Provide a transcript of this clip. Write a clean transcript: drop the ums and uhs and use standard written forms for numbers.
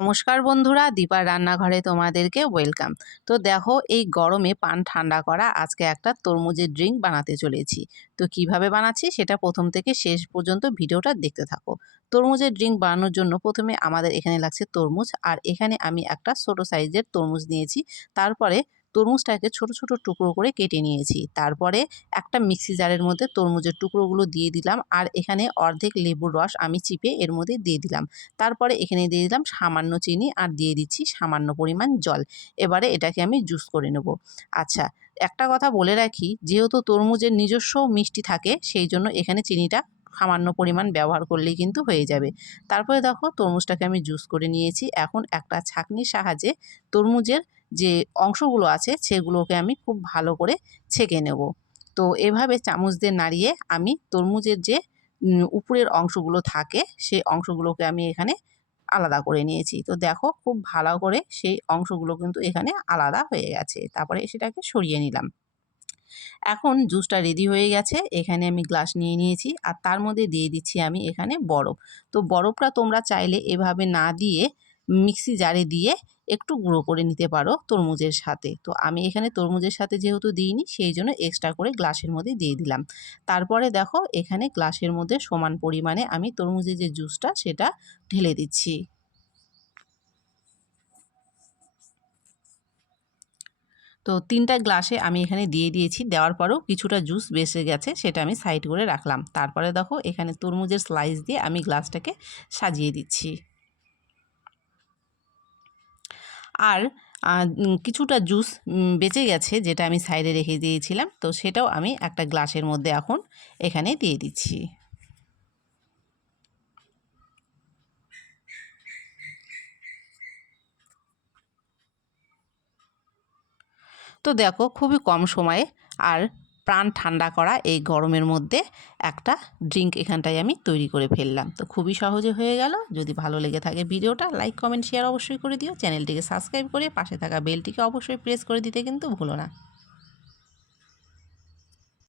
নমস্কার বন্ধুরা, দীপার রান্নাঘরে তোমাদেরকে ওয়েলকাম। তো দেখো, এই গরমে পান ঠান্ডা করা আজকে একটা তরমুজের ড্রিঙ্ক বানাতে চলেছি। তো কিভাবে বানাচ্ছি সেটা প্রথম থেকে শেষ পর্যন্ত ভিডিওটা দেখতে থাকো। তরমুজের ড্রিঙ্ক বানানোর জন্য প্রথমে আমাদের এখানে লাগছে তরমুজ, আর এখানে আমি একটা ছোট সাইজের তরমুজ নিয়েছি। তারপরে তরমুজটাকে ছোট ছোট টুকরো করে কেটে নিয়েছি। তারপরে একটা মিক্সি জারের মধ্যে তরমুজের টুকরোগুলো দিয়ে দিলাম, আর এখানে অর্ধেক লেবুর রস আমি চিপে এর মধ্যে দিয়ে দিলাম। তারপরে এখানে দিয়ে দিলাম সামান্য চিনি, আর দিয়ে দিচ্ছি সামান্য পরিমাণ জল। এবারে এটাকে আমি জুস করে নেব। আচ্ছা, একটা কথা বলে রাখি, যেহেতু তরমুজের নিজস্ব মিষ্টি থাকে, সেই জন্য এখানে চিনিটা সামান্য পরিমাণ ব্যবহার করলেই কিন্তু হয়ে যাবে। তারপরে দেখো, তরমুজটাকে আমি জুস করে নিয়েছি। এখন একটা ছাঁকনির সাহায্যে তরমুজের যে অংশগুলো আছে সেগুলোকে আমি খুব ভালো করে ছেঁকে নেব। তো এভাবে চামচ দিয়ে নাড়িয়ে আমি তরমুজের যে উপরের অংশগুলো থাকে সেই অংশগুলোকে আমি এখানে আলাদা করে নিয়েছি। তো দেখো, খুব ভালো করে সেই অংশগুলো কিন্তু এখানে আলাদা হয়ে গেছে। তারপরে সেটাকে সরিয়ে নিলাম। এখন জুসটা রেডি হয়ে গেছে। এখানে আমি গ্লাস নিয়ে নিয়েছি, আর তার মধ্যে দিয়ে দিচ্ছি আমি এখানে বরফ। তো বরফটা তোমরা চাইলে এভাবে না দিয়ে মিক্সি জারে দিয়ে একটু গুঁড়ো করে নিতে পারো তরমুজের সাথে। তো আমি এখানে তরমুজের সাথে যেহেতু দিইনি, সেই জন্য এক্সট্রা করে গ্লাসের মধ্যে দিয়ে দিলাম। তারপরে দেখো, এখানে গ্লাসের মধ্যে সমান পরিমাণে আমি তরমুজের যে জুসটা সেটা ঢেলে দিচ্ছি। তো ৩টা গ্লাসে আমি এখানে দিয়ে দিয়েছি। দেওয়ার পরেও কিছুটা জুস বেঁচে গেছে, সেটা আমি সাইড করে রাখলাম। তারপরে দেখো, এখানে তরমুজের স্লাইস দিয়ে আমি গ্লাসটাকে সাজিয়ে দিচ্ছি। আর কিছুটা জুস বেঁচে গেছে, যেটা আমি সাইডে রেখে দিয়েছিলাম। তো সেটাও আমি একটা গ্লাসের মধ্যে এখন এখানে দিয়ে দিচ্ছি। তো দেখো, খুবই কম সময়ে আর প্রাণ ঠান্ডা করা এই গরমের মধ্যে একটা ড্রিঙ্ক এখানটায় আমি তৈরি করে ফেললাম। তো খুবই সহজে হয়ে গেল। যদি ভালো লেগে থাকে ভিডিওটা লাইক কমেন্ট শেয়ার অবশ্যই করে দিও। চ্যানেলটিকে সাবস্ক্রাইব করে পাশে থাকা বেলটিকে অবশ্যই প্রেস করে দিতে কিন্তু ভুলো না।